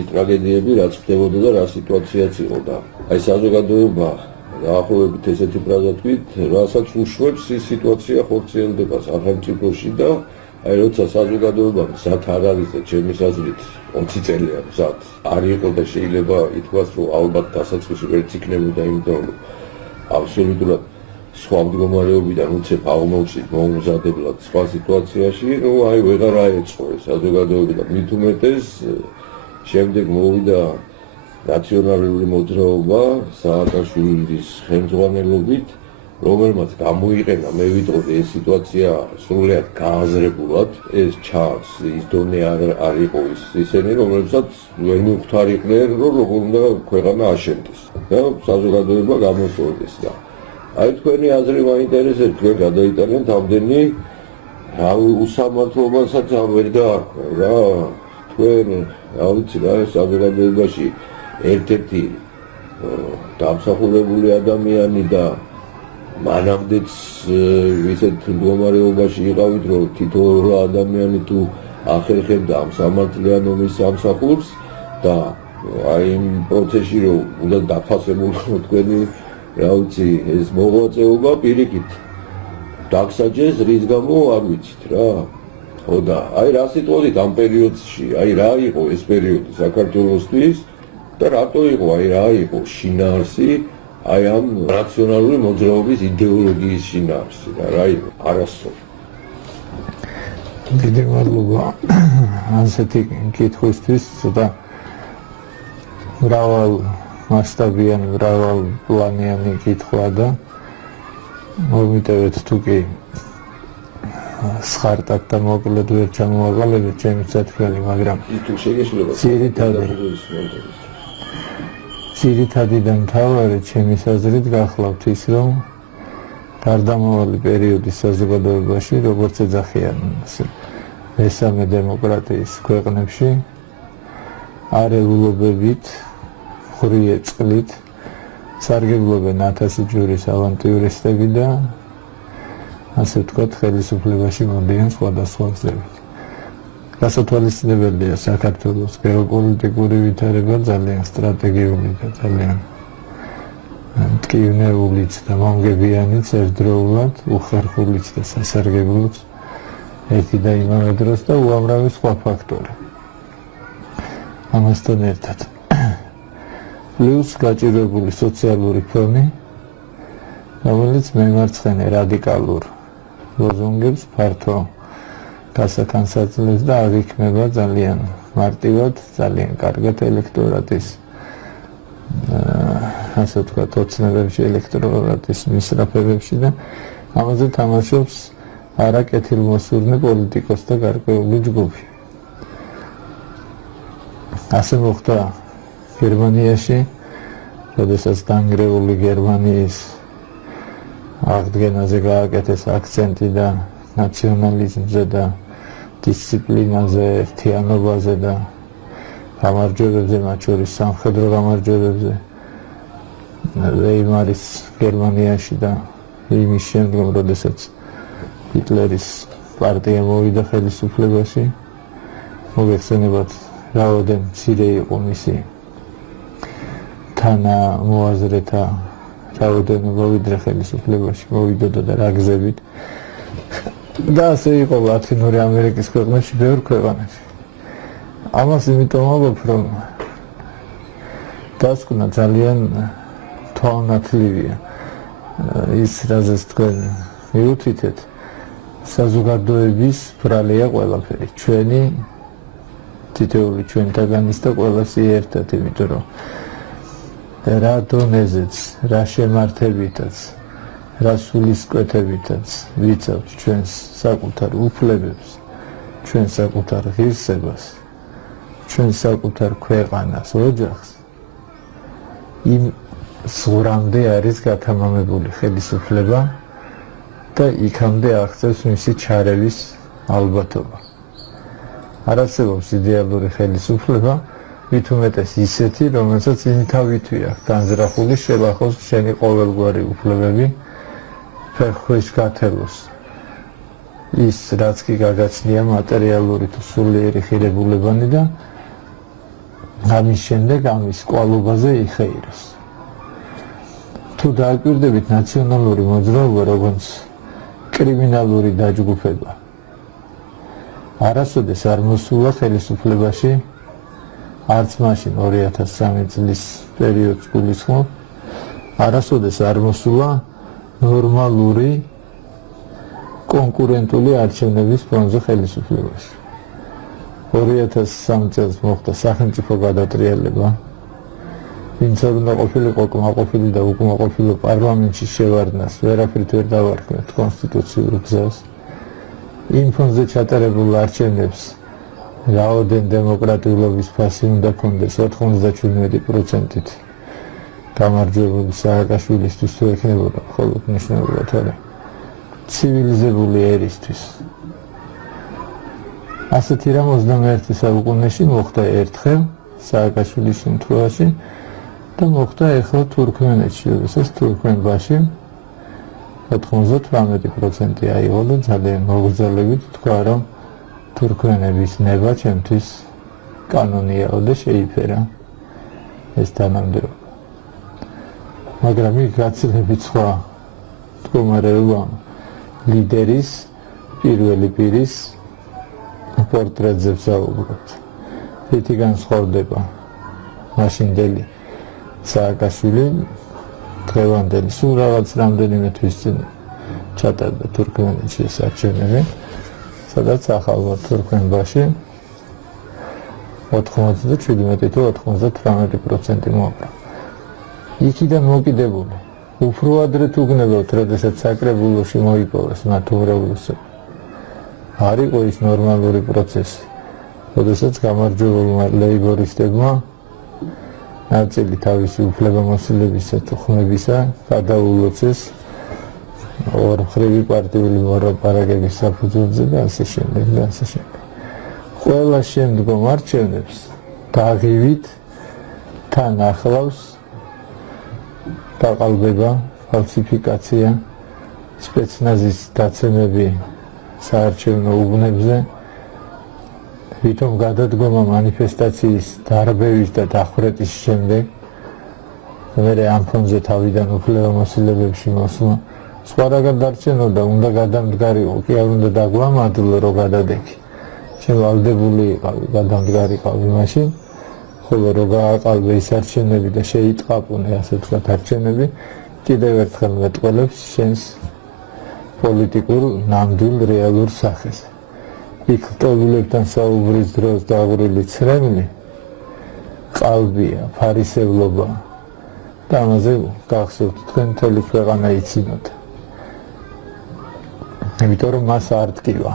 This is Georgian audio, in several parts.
ის ტრაგედიები რაც ხდებოდა და რა სიტუაციაც იყო და აი საზოგადოება დაახლოებით ესეთი ფრაზა თქვით, რასაც უშვებს ის სიტუაცია ხორციელდება სახელმწიფოში და აი როცა საზოგადოება მზად არ არის და ჩემის აზრით 20 წელია მზად არ იყო და შეიძლება ითქვას რომ ალბათ დასაწყისი ვერც იქნებოდა იმიტომ რომ აბსოლუტურად სხვა მდგომარეობიდან უცებ აღმოჩნდა მოუმზადებლად სხვა სიტუაციაში რომ აი ვეღარ აეწყო საზოგადოება და მით უმეტეს შემდეგ მოვიდა ნაციონალური მოძრაობა სააკაშვილის ხელმძღვანელობით რომელმაც გამოიყენა მე ვიტყოდი ეს სიტუაცია სრულიად გააზრებულად ეს ჩანს ის დონე არ იყო ისინი რომლებსაც ვერ მივხვდარიყვნენ რომ როგორ უნდა ქვეყანა აშენდეს და საზოგადოება გამოსწორდეს და აი თქვენი აზრი მაინტერესებს თქვენ გადაიტანეთ ამდენი უსამართლობასაც ვერ დაარქვა რა თქვენ რა ვიცი რა საზოგადოებაში ერთ-ერთი დამსახურებული ადამიანი და მანამდეც ისეთ მდგომარეობაში იყავით რომ თითოეულ ადამიანი თუ ახერხებდა ამ სამართლიან ომის სამსახურს და აი იმ პროცესში რომ უნდა დაფასებულიყო თქვენი რა ვიცი ეს მოღვაწეობა პირიქით დაგსაჯეს რის გამო არ ვიცით რა ხო და აი რა სიტყვით ამ პერიოდში აი რა იყო ეს პერიოდი საქართველოსთვის და რატო იყო აი რა იყო შინაარსი აი ამ რაციონალური მოძრაობის იდეოლოგიის შინაარსი და რა იყო არასწორი დიდი მადლობა ასეთი კითხვისთვის ცოტა მრავალ მასშტაბიანი მრავალ პლანიანი კითხვა და მომიტევეთ თუ კი სხარტად და მოკლედ ვერ ჩამოვაყალიბეთ ჩემი წათვლილი მაგრამ ძირითადი და მთავარი ჩემის აზრით გახლავთ ის რომ გარდამავალი პერიოდი საზოგადოებაში როგორც ეძახიან მესამე დემოკრატიის ქვეყნებში არეულობებით ხრიე წყლით სარგებლობენ 1000 ჯურის ავანტიურისტები და ასე ვთქვათ ხელისუფლებაში მოდიან სხვადასხვა გზებით. გასათვალისწინებელია საქართველოს გეოპოლიტიკური ვითარება ძალიან სტრატეგიული და ძალიან მტკივნეულიც და მომგებიანიც ერთდროულად უხერხულიც და სასარგებლოც ერთი და იმავე დროს და უამრავი სხვა ფაქტორი. ამასთან ერთად პლუს გაჭირვებული სოციალური ფონი, რომელიც მემარცხენე რადიკალურ ლოზუნგებს ფართო გასათანხმებას და აღიქმება ძალიან მარტივად, ძალიან კარგად ელექტორატის ასე ვთქვათ, ოცნებებში ელექტორატის მისწრაფებებში და ამაზე თამაშობს არაკეთილმოსურნე პოლიტიკოსთა გარკვეული ჯგუფი. ასე მოხდა გერმანიაში, როდესაც დანგრეული გერმანიის აღდგენაზე გააკეთეს აქცენტი და ნაციონალიზმზე და დისციპლინაზე, ერთიანობაზე და გამარჯვებებზე, მათ შორის სამხედრო გამარჯვებებზე ვეიმარის გერმანიაში და იმის შემდგომ, როდესაც ჰიტლერის პარტია მოვიდა ხელისუფლებაში, მოგეხსენებათ რაოდენ მცირე იყო მისი თანამოაზრეთა რაოდენობა ვიდრე ხელისუფლებაში მოვიდოდა და რა გზებით და ასე იყო ლათინური ამერიკის ქვეყნებში ბევრ ქვეყანაში. ამას იმიტომ ვამბობ, რომ დასკვნა ძალიან თვალნათლივია ის რაზეც თქვენ მიუთითეთ საზოგადოების ბრალია ყველაფერი ჩვენი თითოეული ჩვენთაგანის და ყველასი ერთად, იმიტომ რომ რა დონეზეც, რა შემართებითაც, რა სულისკვეთებითაც ვიცავთ ჩვენს საკუთარ უფლებებს, ჩვენს საკუთარ ღირსებას, ჩვენს საკუთარ ქვეყანას, ოჯახს, იმ ზღვრამდე არის გათამამებული ხელისუფლება და იქამდე აღწევს მისი ჩარევის ალბათობა. არ არსებობს იდეალური ხელისუფლება, მით უმეტეს ისეთი, რომელსაც იმთავითვი აქვს განზრახული შევახოს შენი ყოველგვარი უფლებები ფერხვის გათელოს. ის რაც კი გაგაჩნია მატერიალური თუ სულიერი ხირებულებანი და ამის შემდეგ ამის კვალობაზე იხეიროს. თუ დააკვირდებით ნაციონალური მოძრაობა როგორც კრიმინალური დაჯგუფება არასოდეს არ მოსულა ხელისუფლებაში არც მაშინ 2003 წლის პერიოდს გულისხმობ არასოდეს არ მოსულა ნორმალური კონკურენტული არჩევნების ფონზე ხელისუფლებაში 2003 წელს მოხდა სახელმწიფო გადატრიალება ვინც უნდა ყოფილიყო კმაყოფილი და უკმაყოფილო პარლამენტში შევარდნას ვერაფრით ვერ დავარქმევთ კონსტიტუციურ გზას იმ ფონზე ჩატარებულ არჩევნებს რაოდენ დემოკრატიულობის ფასი უნდა კონდეს 97%-ით გამარჯვებული სააკაშვილისთვის თუ ექნებოდა მხოლოდ მნიშვნელოვნად არა ცივილიზებული ერისთვის ასეთი რამ 21 საუკუნეში მოხდა ერთხელ სააკაშვილის შემთხვევაში და მოხდა ახლა თურქმენეთში, როდესაც თურქმენბაში 98% აიღო და ძალიან მოგრძალებით თქვა, რომ თურქმენების ნება ჩემთვის კანონიაო და შეიფერა ეს თანამდებობა. მაგრამ იქ გაცილებით სხვა მდგომარეობა ლიდერის, პირველი პირის პორტრეტზე ვსაუბრობთ. თითი განსხვავდება მაშინდელი სააკაშვილი დღევანდელი სულ რაღაც რამდენიმე თვის წინ ჩატარდა თურქმენეთში ეს არჩევნები, სადაც ახალმა თურქმენბაში 97 თუ 98% მოაყრა. იქიდან მოკიდებული უფრო ადრე თუ გნებავთ, როდესაც საკრებულოში მოიპოვეს მათ უმრავლესობა. არ იყო ის ნორმალური პროცესი, როდესაც გამარჯვებულმა ლეიბორისტებმა ნაწილი თავისი უფლებამოსილებისა თუ ხმებისა გადაულოცეს ორმხრივი პარტიული მოლაპარაკების საფუძველზე და ასე შემდეგ და ასე შემდეგ. ყველა შემდგომ არჩევნებს დაღივით თან ახლავს დაყალბება, ფალსიფიკაცია, სპეცნაზის დაცემები საარჩევნო უბნებზე, ვითომ გადადგომა მანიფესტაციის დარბევის და დახვრეტის შემდეგ მერე ამ ფონზე თავიდან უფლებამოსილებებში მოსვლა სხვა რა გადარჩენოდა, უნდა გადამდგარიყო, კი არ უნდა დაგვამადლო, რომ გადადექი. შევალდებული იყავი, გადამდგარიყავი მაშინ, ხოლო რომ გააყალბე ის არჩევნები და შეიტყაპუნე, ასე ვთქვათ, არჩევნები, კიდევ ერთხელ მეტყველებს შენს პოლიტიკურ ნამდვილ რეალურ სახეს. იქ ლტოლვილებთან საუბრის დროს დაღვრილი ცრემლი ყალბია, ფარისევლობა და ამაზე გახსოვთ თქვენ მთელი ქვეყანა იცინოდა. იმიტომ რომ მას არ ტკივა.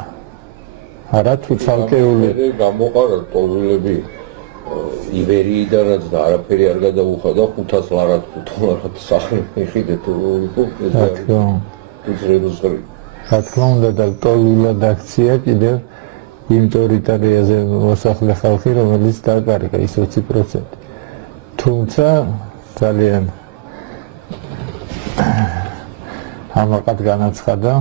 არა თუ ცალკეული გამოყარა ლტოლვილები იბერიიდანაც და არაფერი არ გადაუხადა 500 ლარად სახლი მიხიდეთ იყო რა თქმა უნდა და ლტოლვილად აქცია კიდევ იმ ტერიტორიაზე მოსახლე ხალხი, რომელიც დაკარგა ის 20%. თუმცა ძალიან ამაყად განაცხადა,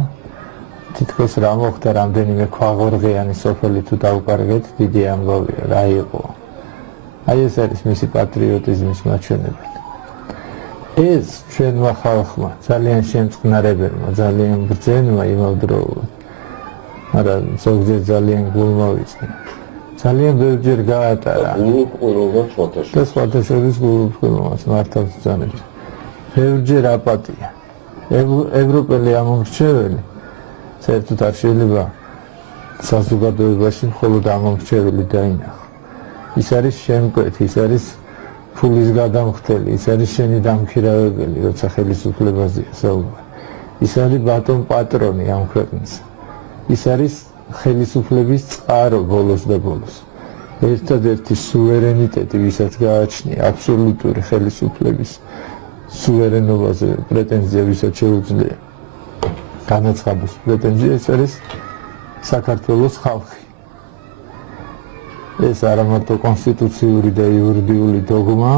თითქოს რა მოხდა რამდენიმე ქვაღორღიანი სოფელი თუ დავკარგეთ, დიდი ამბავია, რა იყო. აი ეს არის მისი პატრიოტიზმის მაჩვენებელი. ეს ჩვენმა ხალხმა, ძალიან შემწყნარებელმა, ძალიან ბრძენმა იმავდროულად მაგრამ ზოგჯერ ძალიან გულმოვიწყდა. ძალიან ბევრჯერ გაატარა. გულუბრყვილობა სხვათაშორის. და სხვათაშორის გულუბრყვილობაც მართავს ბრძანებს. ბევრჯერ აპატია. ევროპელი ამომრჩეველი საერთოდ არ შეიძლება საზოგადოებაში მხოლოდ ამომრჩეველი დაინახო. ის არის შემკვეთი, ის არის ფულის გადამხდელი, ის არის შენი დამქირავებელი, როცა ხელისუფლებაზეა საუბარი. ის არის ბატონ პატრონი ამ ქვეყნის. ის არის ხელისუფლების წყარო ბოლოს და ბოლოს. ერთადერთი სუვერენიტეტი, ვისაც გააჩნია აბსოლუტური ხელისუფლების სუვერენობაზე პრეტენზია, ვისაც შეუძლია განაცხადეს პრეტენზია, ეს არის საქართველოს ხალხი. ეს არა მარტო კონსტიტუციური და იურიდიული დოგმა,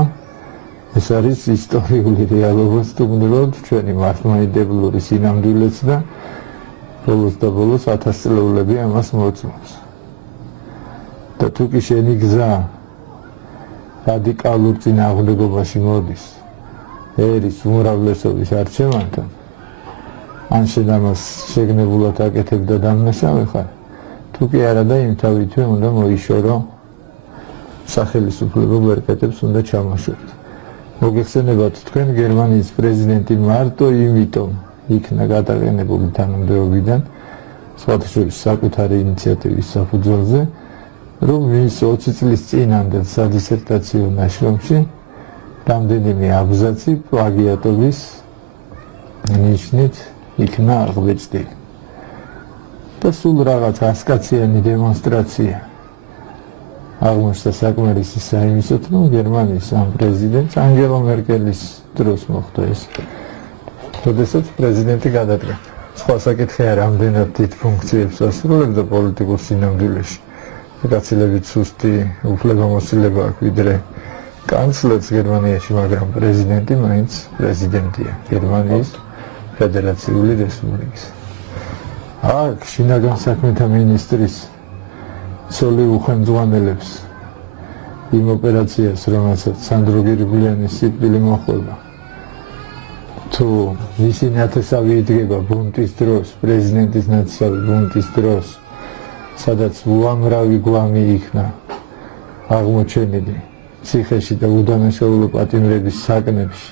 ეს არის ისტორიული რეალობა, სტუმრობთ ჩვენი მართლმადიდებლური სინამდვილეც და ბოლოს და ბოლოს 1000 წლეულები ამას მოწმობს. და თუ კი შენი გზა რადიკალურ წინააღმდეგობაში მოდის ერის უმრავლესობის არჩევანთან, ან შედამას შეგნებულად აკეთებდა დამნაშავე ხარ, თუ კი არა და იმთავითვე უნდა მოიშორო სახელმწიფო ბერკეტებს უნდა ჩამოშორდ. მოგეხსენებათ თქვენ გერმანიის პრეზიდენტი მარტო იმიტომ იქნა გადაყენებული თანამდებობიდან სხვათა შორის საკუთარი ინიციატივის საფუძველზე, რომ ის 20 წლის წინანდელ სადისერტაციო ნაშრომში რამდენიმე აბზაცი პლაგიატობის ნიშნით იქნა აღბეჭდილი. და სულ რაღაც ასკაციანი დემონსტრაცია აღმოჩნდა საკმარისი საიმისოთ, რომ გერმანიის ამ პრეზიდენტს ანგელა მერკელის დროს მოხდა ეს. როდესაც პრეზიდენტი გადადგა. სხვა საკითხია, რამდენად დიდ ფუნქციებს ასრულებდა პოლიტიკურ სინამდვილეში. გაცილებით სუსტი უფლებამოსილება აქვს ვიდრე კანცლერს გერმანიაში, მაგრამ პრეზიდენტი მაინც პრეზიდენტია გერმანიის ფედერაციული რესპუბლიკის. აქ შინაგან საქმეთა მინისტრის ცოლი უხელმძღვანელებს იმ ოპერაციას, რომელსაც სანდრო გირგვლიანის სიკვდილი მოჰყვება. თუ მისი ნათესავი იდგება ბუნტის დროს, პრეზიდენტის ნათესავი ბუნტის დროს, სადაც უამრავი გვამი იქნა აღმოჩენილი ციხეში და უდანაშაულო პატიმრების საკნებში,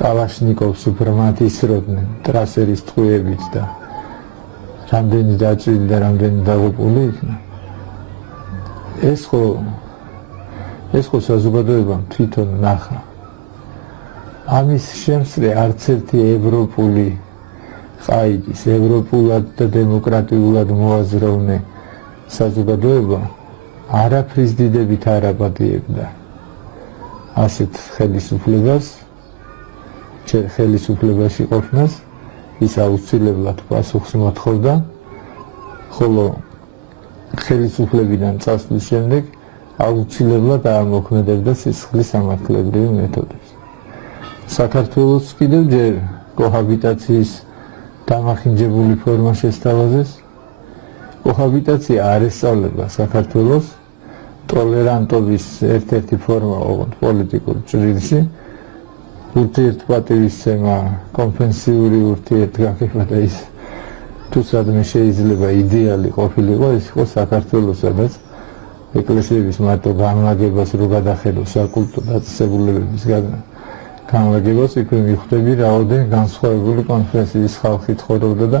კალაშნიკოვს უბრალოდ ისროდნენ ტრასერის ტყვიებით და რამდენი დაჭრილი და რამდენი დაღუპული იქნა. ეს ხო საზოგადოებამ თვითონ ნახა. ამის შემსწრე არც ერთი ევროპული ყაიდის, ევროპულად და დემოკრატიულად მოაზროვნე საზოგადოება არაფრის დიდებით არ აპატიებდა ასეთ ხელისუფლებას, ხელისუფლებაში ყოფნას, ის აუცილებლად პასუხს მოთხოვდა, ხოლო ხელისუფლებიდან წასვლის შემდეგ აუცილებლად აამოქმედებდა სისხლის სამართლებრივ მეთოდებს. საქართველოს კიდევ ჯერ კოჰაბიტაციის დამახინჯებული ფორმა შესთავაზეს. კოჰაბიტაცია არ ესწავლება საქართველოს ტოლერანტობის ერთ-ერთი ფორმა ოღონდ პოლიტიკურ ჭრილში, ურთიერთპატივისცემა, კომპენსიური ურთიერთგაგება და ის თუ სადმე შეიძლება იდეალი ყოფილიყო, ეს იყო საქართველოს, სადაც ეკლესიების მარტო განლაგებას რო გადახედო საკულტო დაწესებულებების განლაგებას, იქვე მიხვდები რაოდენ განსხვავებული კონფესიის ხალხი ცხოვრობდა და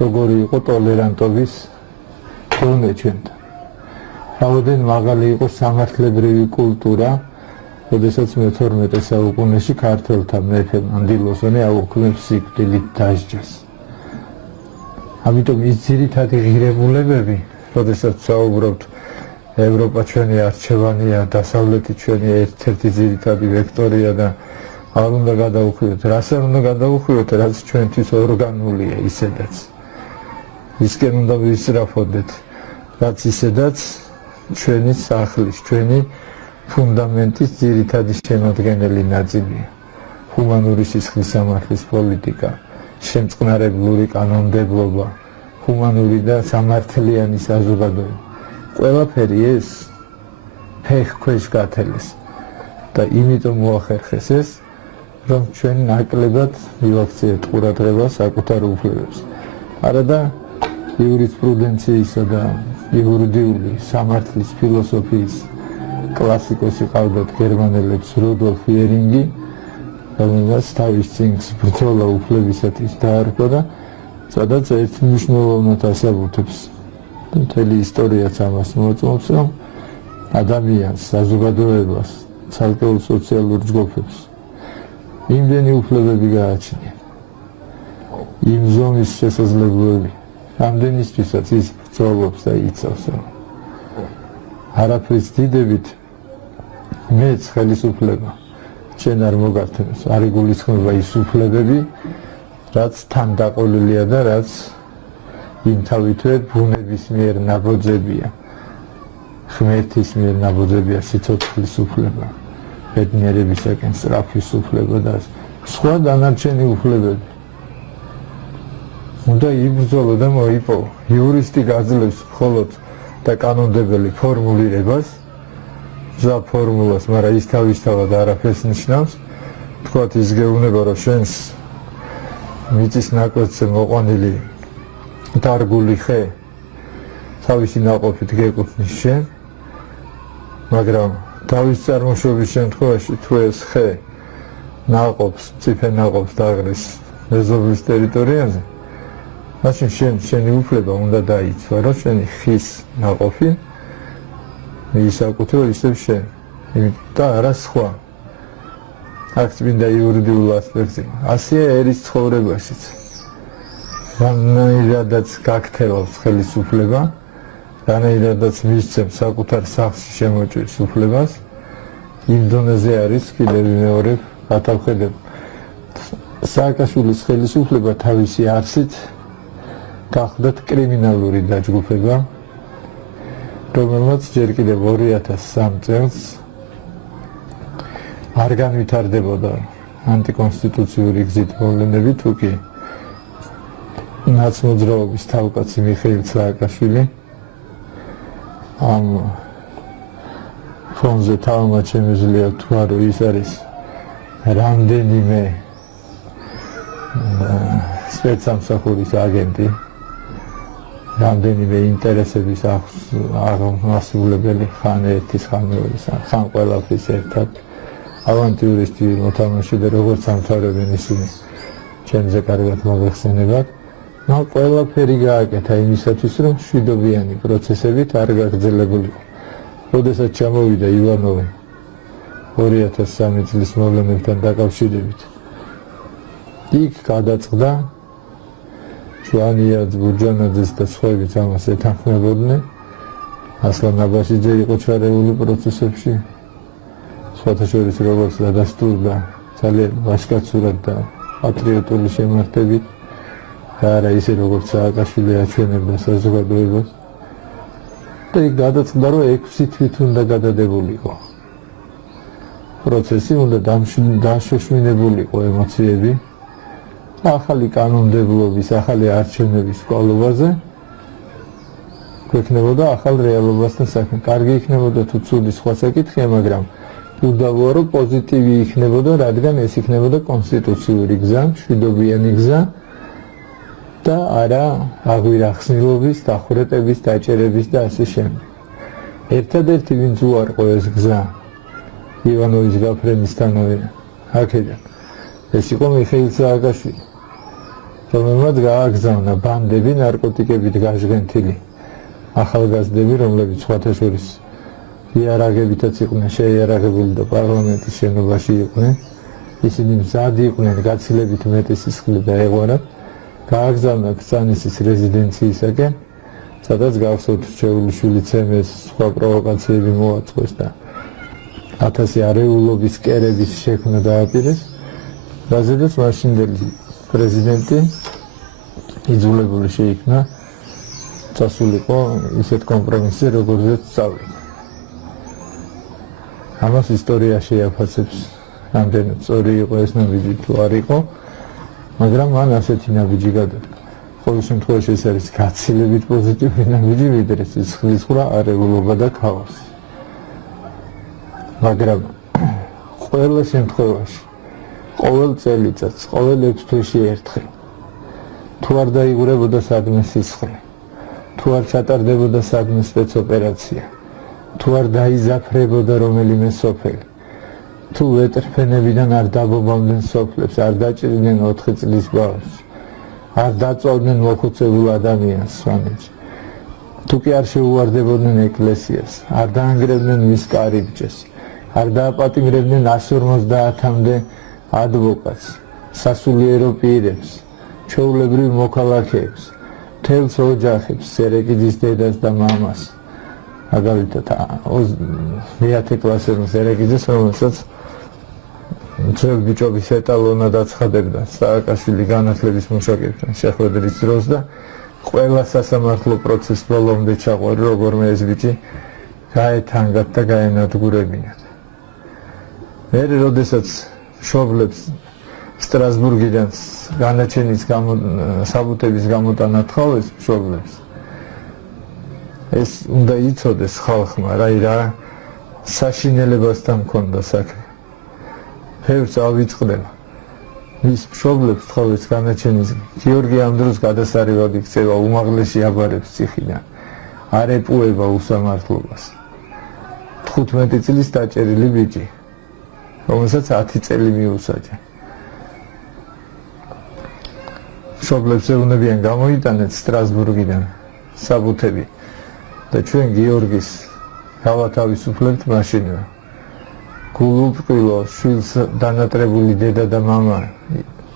როგორი იყო ტოლერანტობის დონე ჩვენთან. რაოდენ მაღალი იყო სამართლებრივი კულტურა, როდესაც მე-12 საუკუნეში ქართველთა მეფე მანდილოსონი აუქმებს სიკვდილით დასჯას. ამიტომ ის ძირითადი ღირებულებები, როდესაც საუბრობთ ევროპა ჩვენი არჩევანია, დასავლეთი ჩვენი ერთ-ერთი ძირითადი ვექტორია და არ უნდა გადაუხვიოთ, რას არ უნდა გადაუხვიოთ, რაც ჩვენთვის ორგანულია ისედაც. ისკენ უნდა ვისწრაფოდეთ, რაც ისედაც ჩვენი სახლის, ჩვენი ფუნდამენტის ძირითადი შემადგენელი ნაწილია. ჰუმანური სისხლის სამართლის პოლიტიკა, შემწყნარებლური კანონმდებლობა, ჰუმანური და სამართლიანი საზოგადოება. ყველაფერი ეს ფეხ ქვეშ გათელეს და იმიტომ მოახერხეს ეს, რომ ჩვენ ნაკლებად მივაქციეთ ყურადღებას საკუთარ უფლებებს. არადა იურისპრუდენციისა და იურიდიული სამართლის ფილოსოფიის კლასიკოსი ყავდათ გერმანელებს რუდოლფ იერინგი, რომელსაც თავის წინს ბრძოლა უფლებისათვის დაარქვა და სადაც ერთმნიშვნელოვნად ასაბუთებს მთელი ისტორიაც ამას მოწმობს, რომ ადამიანს, საზოგადოებას, ცალკეულ სოციალურ ჯგუფებს იმდენი უფლებები გააჩნია, იმ ზომის შესაძლებლობები, რამდენისთვისაც ის ბრძოლობს და იცავს. არაფრის დიდებით მეც ხელისუფლება ჩვენ არ მოგართმევს, არ იგულისხმება ის უფლებები, რაც თან დაყოლილია და რაც იმთავითვე ბუნების მიერ ნაბოძებია, ღმერთის მიერ ნაბოძებია სიცოცხლის უფლება, ბედნიერებისაკენ სწრაფის უფლება და სხვა დანარჩენი უფლებები. უნდა იბრძოლო და მოიპოვო. იურისტი გაძლევს მხოლოდ და კანონმდებელი ფორმულირებას, მზა ფორმულას, მაგრამ ის თავისთავად არაფერს ნიშნავს. თქვათ ის გეუბნება, რომ შენს მიწის ნაკვეთზე მოყვანილი დარგული ხე თავისი ნაყოფით გეკუთვნის შენ, მაგრამ თავის წარმოშობის შემთხვევაში თუ ეს ხე ნაყოფს, მწიფე ნაყოფს დააღრეს მეზობლის ტერიტორიაზე, მაშინ შენი უფლება უნდა დაიცვა, რომ შენი ხის ნაყოფი ისაკუთრება ისევ შენ და არა სხვა. აქ წმინდა იურიდიულ ასპექტზე. ასეა ერის ცხოვრებაშიც. რანაირადაც გაქცევს ხელისუფლება, რანაირადაც მისცემს საკუთარ სახლში შემოჭრის უფლებას, იმ დონეზე არის კიდევ მეორე გათავხედებ. სააკაშვილის ხელისუფლება თავისი არსით გახლდათ კრიმინალური დაჯგუფება, რომელმაც ჯერ კიდევ 2003 წელს არ განვითარდებოდა ანტიკონსტიტუციური გზით მოვლენები, თუ კი ნაცმოძრაობის თავკაცი მიხეილ სააკაშვილი ამ ფონზე თავმაც შემიძლია თქვა, რომ ის არის რამდენიმე სპეცსამსახურის აგენტი, რამდენიმე ინტერესების აღმასრულებელი, ხან ერთის, ხან მეორის, ხან ყველაფრის ერთად ავანტიურისტი მოთამაშე და როგორც ამთავრებენ ისინი ჩემზე კარგად მოგეხსენებათ. მაგრამ ყველაფერი გააკეთა იმისათვის, რომ მშვიდობიანი პროცესებით არ გაგრძელებულიყო. როდესაც ჩამოვიდა ივანოვი 2003 წლის მოვლენებთან დაკავშირებით, იქ გადაწყდა შვანიაც, ბურჯანაძეს და სხვაებიც ამას ეთანხმებოდნენ. ასლან აბაშიძე იყო ჩარეული პროცესებში, სხვათა შორის როგორც დადასტურდა ძალიან ვაჟკაცურად და პატრიოტული შემართებით და არა ისე როგორც სააკაშვილი აჩვენებდა საზოგადოებას. და იქ გადაწყდა, რომ 6 თვით უნდა გადადებულიყო პროცესი, უნდა დაშოშმინებულიყო ემოციები ახალი კანონმდებლობის, ახალი არჩევნების კვალობაზე, გვექნებოდა ახალ რეალობასთან საქმე. კარგი იქნებოდა თუ ცუდი სხვა საკითხია, მაგრამ უდავოა, რომ პოზიტივი იქნებოდა, რადგან ეს იქნებოდა კონსტიტუციური გზა, მშვიდობიანი გზა და არა აღვირახსნილობის, დახვრეტების, დაჭერების და ასე შემდეგ. ერთადერთი ვინც უარყო ეს გზა ივანოვის გაფრენისთანავე აქედან, ეს იყო მიხეილ სააკაშვილი, რომელმაც გააგზავნა ბანდები, ნარკოტიკებით გაჟღენთილი ახალგაზრდები, რომლებიც სხვათა შორის იარაღებითაც იყვნენ შეიარაღებული და პარლამენტის შენობაში იყვნენ. ისინი მზად იყვნენ გაცილებით მეტი სისხლი დაეღვარათ. გააგზავნა ქცანისის რეზიდენციისაკენ, სადაც გახსოვთ რჩეულიშვილიც ემეს სხვა პროვოკაციები მოაწყვეს და 1000 არეულობის კერების შექმნა დააპირეს, რაზედაც მაშინდელი პრეზიდენტი იძულებული შეიქნა წასულიყო ისეთ კომპრომისზე, როგორზეც სწავლიდა. ამას ისტორია შეაფასებს, რამდენად სწორი იყო ეს ნაბიჯი თუ არ იყო, მაგრამ მან ასეთი ნაბიჯი გადადგა. ყოველ შემთხვევაში ეს არის გაცილებით პოზიტიური ნაბიჯი, ვიდრე სისხლისღვრა, არეულობა და ქაოსი. მაგრამ ყველა შემთხვევაში, ყოველ წელიწადს, ყოველ 6 თვეში ერთხელ, თუ არ დაიღურებოდა სადმე სისხლი, თუ არ ჩატარდებოდა სადმე სპეცოპერაცია, თუ არ დაიზაფრებოდა რომელიმე სოფელი, თუ ვეტრფენებიდან არ დაბობავდნენ სოფლებს, არ დაჭრიდნენ 4 წლის ბავშვს, არ დაწვავდნენ მოხუცებულ ადამიანს სვანეთში, თუ კი არ შეუვარდებოდნენ ეკლესიას, არ დაანგრევდნენ მის კარიბჭეს, არ დააპატიმრებდნენ 150-მდე ადვოკატს, სასულიერო პირებს, ჩვეულებრივ მოქალაქეებს, მთელს ოჯახებს, სერეკიძის დედას და მამას, მაგალითად 9 კლასელს სერეკიძეს, რომელსაც ძველ ბიჭობის ეტალონად აცხადებდა სააკაშვილი განათლების მუშაკებთან შეხვედრის დროს და ყველა სასამართლო პროცესს ბოლომდე ჩაყვარი, როგორმე ეს ბიჭი გაეთანგათ და გაენადგურებინათ. მერე როდესაც მშობლებს სტრასბურგიდან განაჩენის საბუთების გამოტანა თხოვეს მშობლებს, ეს უნდა იცოდეს ხალხმა, რა საშინელებასთან მქონდა საქმე. ფერს ავიწყდება. მის მშობლებს თხოვეს განაჩენის გიორგი ამ დროს გადასარევად იქცევა უმაღლესი აბარებს ციხიდან. არ ეპუება უსამართლობას. 15 წლის დაჭერილი ბიჭი, რომელსაც 10 წელი მიუსაჯა. მშობლებს ეუბნებიან გამოიტანეთ სტრასბურგიდან საბუთები და ჩვენ გიორგის გავათავისუფლებთ მაშინვე. გულუბრყვილო შვილს დანატრებული დედა და მამა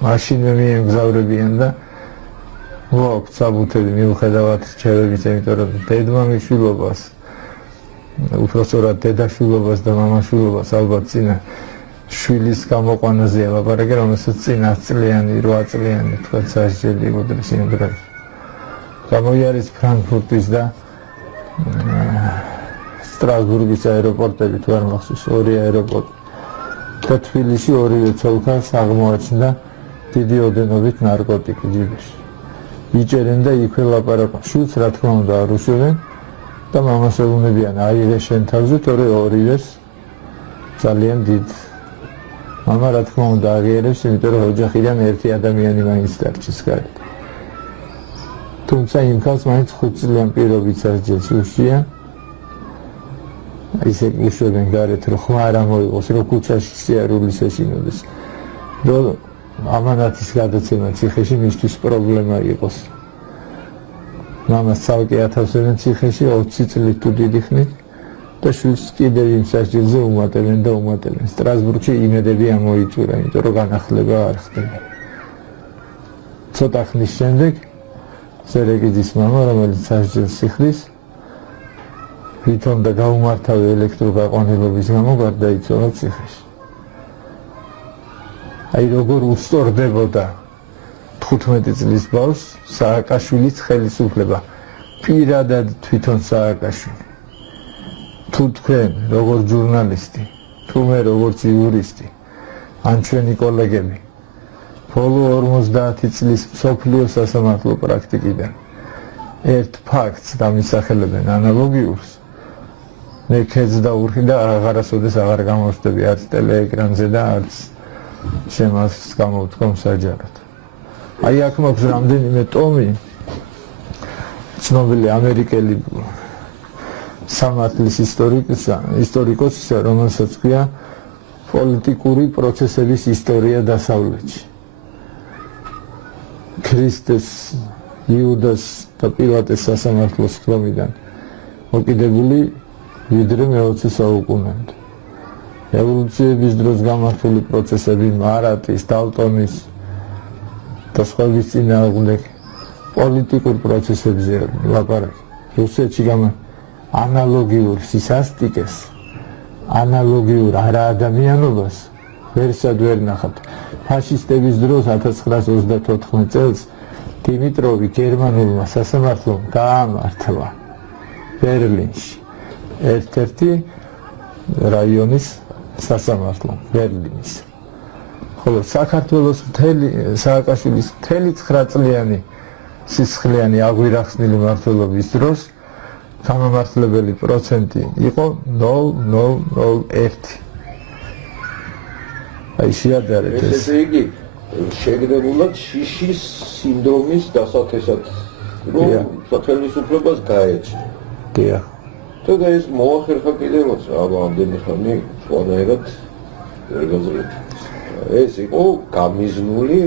მაშინვე მიემგზავრებიან და მოაქვთ საბუთები მიუხედავად რჩევების, იმიტომ რომ დედმამის შვილობას, უпростоრად დედაშვილობას და მამაშვილობას ალბათ წინა შვილის გამოყვანაზეა ლაპარაკი, რომელსაც წინა 10 წლიანი, 8 წლიანი თქვა სასჯელი უდრის იმ დროს. გამოიარეს ფრანკფურტის და სტრასბურგის აეროპორტები თუ არ მახსოვს, ორი აეროპორტი. და თბილისში ორივე ცოლქას აღმოაჩნდა დიდი ოდენობით ნარკოტიკი ჯიბეში. იჭერენ და იქვე ლაპარაკობენ. შვილს რა თქმა უნდა არ უშევენ და მამას ეუბნებიან, აიღე შენ თავზე, თორე ორივეს ძალიან დიდ. მამა რა თქმა უნდა აღიარებს, იმიტომ რომ ოჯახიდან ერთი ადამიანი მაინც დარჩეს გარეთ. თუმცა იმ ხალხს მაინც 5 წლიან პირობით სასჯელს უშია. ისე უშვებენ გარეთ, რომ ხმა არ ამოიღოს, რომ ქუჩაში სიარულის ეშინოდეს. რომ ამანათის გადაცემა ციხეში მისთვის პრობლემა იყოს. მამას ცალკე ათავსებენ ციხეში 20 წლით თუ დიდი ხნით და შვილს კიდევ იმ სასჯელზე უმატებენ და უმატებენ. სტრასბურგში იმედები ამოიწურა, იმიტომ რომ განახლება არ ხდება. ცოტა ხნის შემდეგ სერეგიძის მამა, რომელიც სასჯელს იხდის, ვითომ და გაუმართავი ელექტროგაყვანილობის გამო გარდაიცვალა ციხეში. აი როგორ უსწორდებოდა 15 წლის ბავშვს სააკაშვილის ხელისუფლება, პირადად თვითონ სააკაშვილი. თუ თქვენ როგორ ჟურნალისტი, თუ მე როგორც იურისტი, ან ჩვენი კოლეგები ბოლო 50 წლის მსოფლიო სასამართლო პრაქტიკიდან ერთ ფაქტს დამისახელებენ ანალოგიურს, მე ქედს დაურხი და აღარასოდეს აღარ გამოვხდები არც ტელეეკრანზე და არც შემას გამოვთქვამ საჯაროდ. აი აქ მაქვს რამდენიმე ტომი ცნობილი ამერიკელი სამართლის ისტორიკოსისა, რომელსაც ქვია პოლიტიკური პროცესების ისტორია დასავლეთში. ქრისტეს, იუდას და პილატეს სასამართლოს თქმიდან მოკიდებული ვიდრე მე-20 საუკუნემდე. ევოლუციების დროს გამართული პროცესები, მარატის, დალტონის და სხვების წინააღმდეგ პოლიტიკურ პროცესებზე ლაპარაკი. რუსეთში ანალოგიურ სისასტიკეს, ანალოგიურ არაადამიანობას ვერსად ვერ ნახავთ. ფაშისტების დროს 1934 წელს დიმიტროვი გერმანულმა სასამართლომ გაამართლა ბერლინში ერთ-ერთი რაიონის სასამართლო ბერლინის. ხოლო საქართველოს სააკაშვილის 9 წლიანი სისხლიანი აღვირახსნილი მმართველობის დროს გამამართლებელი პროცენტი იყო 0,001. აი შეადარეთ ეს. ესე იგი შეგდებულად შიშის სინდრომის დასაწყისად რომ სახელმწიფოებას გაეჭირა. დიახ. და ეს მოახერხა კიდევაც ამდენი ხანი სხვანაირად ვერ გაზრდა. ეს იყო გამიზნული,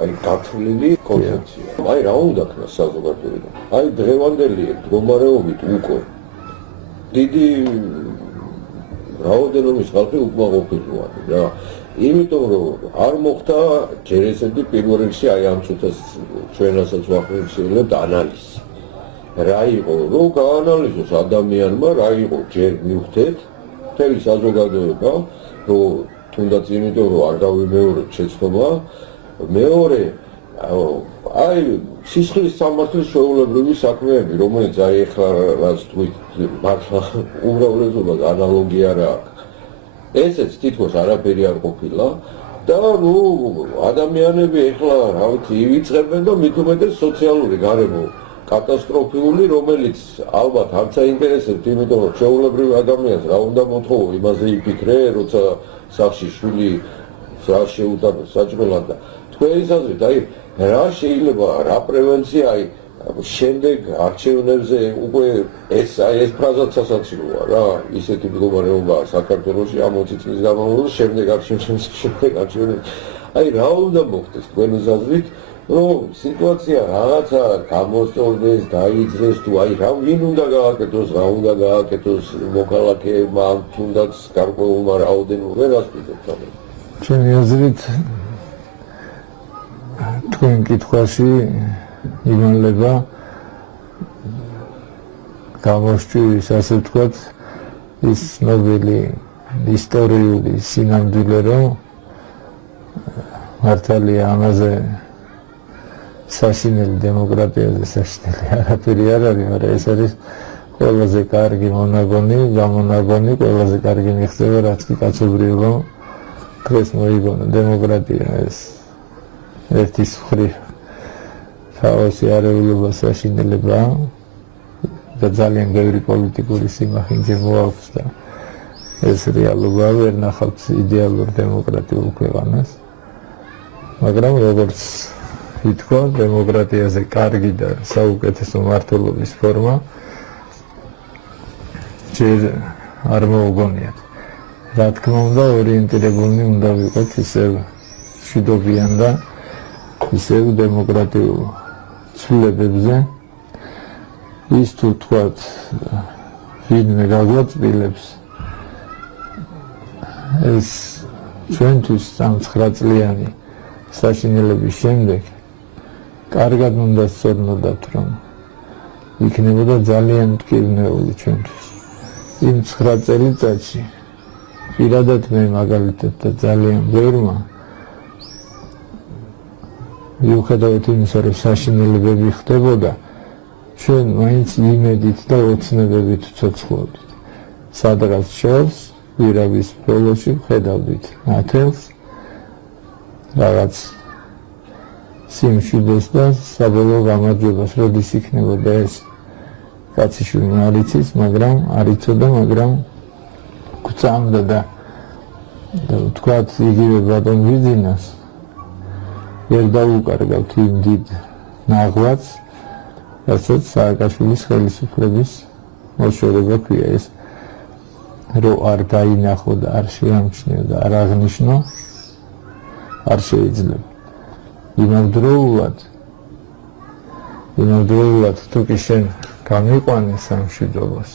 აი გათვლილი კონცეფცია. აი რა უნდა ქნას საზოგადოებამ. აი დღევანდელი მდგომარეობით უკვე დიდი რაოდენობის ხალხი უკმაყოფილოა რა. იმიტომ რომ არ მოხდა ჯერ ესეთი პირველ რიგში აი ამ წუთას ჩვენასაც ვახერხებთ ანალიზი. რა იყო რომ გაანალიზოს ადამიანმა რა იყო ჯერ მივხვდეთ მთელი საზოგადოება რომ თუნდაც იმიტომ რომ არ გავიმეორებ შეცდომა მეორე აი სისხლის სამართლის შეულებრივი საქმეები რომელიც აი ეხლა რაც თქვით მართლა უმრავლესობას ანალოგია რა აქვს ესეც თითქოს არაფერი არ ყოფილა და ნუ ადამიანები ეხლა რა ვიცი ივიწყებენ და მით უმეტეს სოციალური გარემო კატასტროფული, რომელიც ალბათ არც აინტერესებს, იმიტომ რომ ჩვეულებრივ ადამიანს რა უნდა მოთხოვო, იმაზე იფიქრე, როცა სახში შვილი რა შეუტანოს საჭმელად და თქვენი აზრით, აი რა შეიძლება, რა პრევენცია, აი შემდეგ არჩევნებზე უკვე ეს ფრაზაც სასაცილოა რა, ისეთი მდგომარეობაა საქართველოში ამ 20 წლის განმავლობაში, შემდეგ არჩევნებში. აი რა უნდა მოხდეს თქვენი აზრით, რომ სიტუაცია რაღაცა გამოსწორდეს, დაიძრეს თუ აი რა ვინ უნდა გააკეთოს, რა უნდა გააკეთოს მოქალაქეებმა, თუნდაც გარკვეულმა რაოდენობამ, რას ვიტყვით ამაზე? ჩემი აზრით თქვენ კითხვაში იმალება გამოსჭვის, ასე ვთქვათ, ის ცნობილი ისტორიული სინამდვილე, რომ მართალია ამაზე საშინელი დემოკრატიაზე საშინელი არაფერი არ არის, მაგრამ ეს არის ყველაზე კარგი გამონაგონი, ყველაზე კარგი მიღწევა, რაც კი კაცობრიობამ დღეს მოიგონა დემოკრატია, ეს ერთის მხრივ თავისი არეულობა საშინელება და ძალიან ბევრი პოლიტიკური სიმახინჯე მოაქვს და ეს რეალობა ვერ ნახავთ იდეალურ დემოკრატიულ ქვეყანას, მაგრამ როგორც ითქვა, დემოკრატიაზე კარგი და საუკეთესო მმართველობის ფორმა ჯერ არ მოუგონიათ. რა თქმა უნდა, ორიენტირებულნი უნდა ვიყოთ ისევ მშვიდობიან და ისევ დემოკრატიულ ცვლილებებზე. ის თუ თქვათ ვინმე გაგვაწბილებს, ეს ჩვენთვის 9 წლიანი საშინელების შემდეგ კარგად უნდა სწორნოდათ, რომ იქნებოდა ძალიან მტკივნეული ჩვენთვის. იმ 9 წელიწადში პირადად მე მაგალითად და ძალიან ბევრმა მიუხედავად იმისა, რომ საშინელებები ხდებოდა, ჩვენ მაინც იმედით და ოცნებებით ვცოცხლობდით. სადღაც შორს, ვირავის ბოლოში ვხედავდით ათელს, რაღაც სიმშვიდეს და საბოლოო გამარჯვებას, როდის იქნებოდა ეს კაციშვილი არ იცის, მაგრამ არ იცოდა, მაგრამ გვწამდა და ვთქვათ იგივე ბატონ ვიძინას ვერ დაუკარგავთ იმ დიდ ნაღვაწს, რასაც სააკაშვილის ხელისუფლების მოშორება ქვია. ეს რო არ დაინახო და არ შეამჩნიო და არ აღნიშნო, არ შეიძლება. იმავდროულად თუ კი შენ გამიყვანე სამშვიდობას,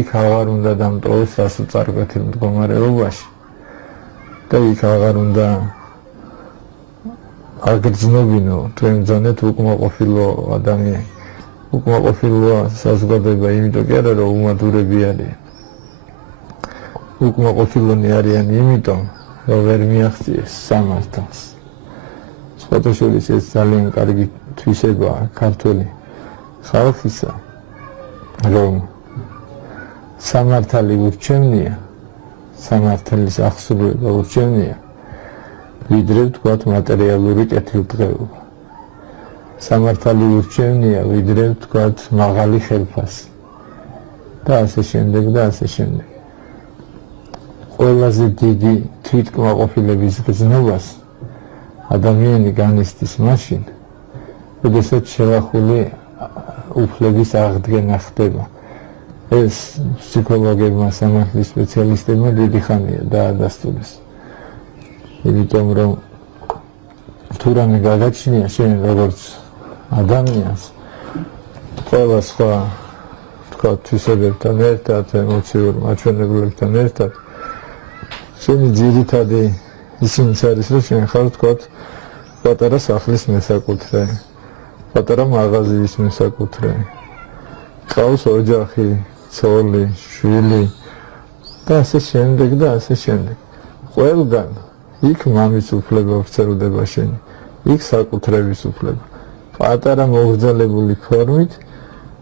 იქ აღარ უნდა დამტოვოს სასოწარკვეთილ მდგომარეობაში და იქ აღარ უნდა აგრძნობინო თქვენ ბრძანეთ უკმაყოფილო ადამიანი. უკმაყოფილოა საზოგადოება იმიტომ კი არა, რომ უმადურები არიან. უკმაყოფილონი არიან იმიტომ, რომ ვერ მიაღწიეს სამართალს. სხვათა შორის ეს ძალიან კარგი თვისებაა ქართული ხალხისა, რომ სამართალი ურჩევნია, სამართლის აღსრულება ურჩევნია, ვიდრე ვთქვათ მატერიალური კეთილდღეობა. სამართალი ურჩევნია, ვიდრე ვთქვათ მაღალი ხელფასი და ასე შემდეგ და ასე შემდეგ. ყველაზე დიდი თვითკმაყოფილების გზნობას ადამიანი განიცდის მაშინ, როდესაც შევახული უფლების აღდგენა ხდება. ეს ფსიქოლოგებმა, სამართლის სპეციალისტებმა დიდი ხანია დაადასტურეს. იმიტომ რომ თუ რამე გაგაჩნია შენ როგორც ადამიანს, ყველა სხვა თქვა თვისებებთან ერთად, ემოციურ მაჩვენებლებთან ერთად, შენი ძირითადი ისინიც არის, რომ შენ ხარ თქვა პატარა სახლის მესაკუთრე, პატარა მაღაზიის მესაკუთრე, ყავს ოჯახი, ცოლი, შვილი და ასე შემდეგ და ასე შემდეგ. ყველგან იქ მამის უფლება ვრცელდება შენი, იქ საკუთრების უფლება. პატარა მოგრძალებული ფორმით,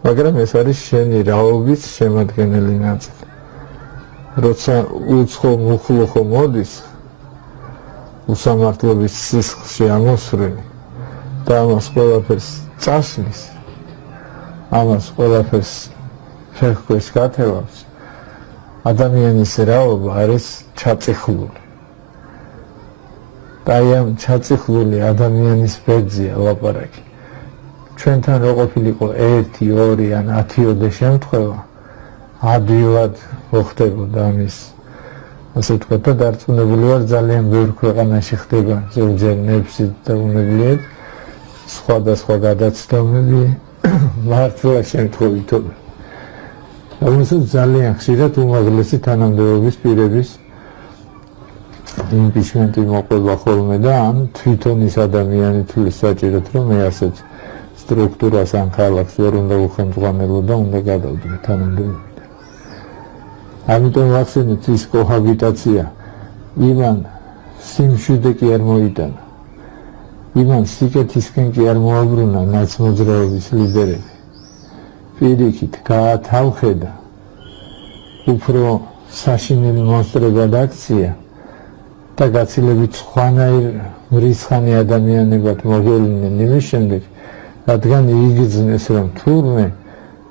მაგრამ ეს არის შენი რაობის შემადგენელი ნაწილი. როცა უცხო მუხლუხო მოდის, უსამართლობის სისხლში ამოსვლილი და ამას ყველაფერს წასვლის, ამას ყველაფერს ფეხქვეშ გათევავს, ადამიანის რაობა არის ჩაწიხლული. და აი ამ ჩაწიხლული ადამიანის ბედზია ლაპარაკი. ჩვენთან რო ყოფილიყო 1, 2 ან 10-ოდე შემთხვევა, ადვილად მოხდებოდა ამის ასე ვთქვათ და დარწმუნებული ვარ ძალიან ბევრ ქვეყანაში ხდება ზოგჯერ ნებსით და უნებლიეთ სხვადასხვა გადაცდომები მართლა შემთხვევითობი. რომელსაც ძალიან ხშირად უმაღლესი თანამდებობის პირების იმპიჩმენტი მოყვება ხოლმე და ან თვითონ ის ადამიანი თulis საჭიროთ რომ მე ასეთ სტრუქტურას ან ქალაქს ვერ უნდა უხელმძღვანელო და უნდა გადავდო თანამდებობიდან. ამიტომ ახსენეთ ის კოჰაბიტაცია იმან სიმშვიდე კი არ მოიტანა, იმან სიკეთისკენ კი არ მოაბრუნა ნაცმოძრაობის ლიდერები. პირიქით გაათავხედა უფრო საშინელი მონსტრებად აქცია და გაცილებით სხვანაირ მრისხანე ადამიანებად მოგვევლინნენ იმის შემდეგ, რადგან იგრძნეს რომ თურმე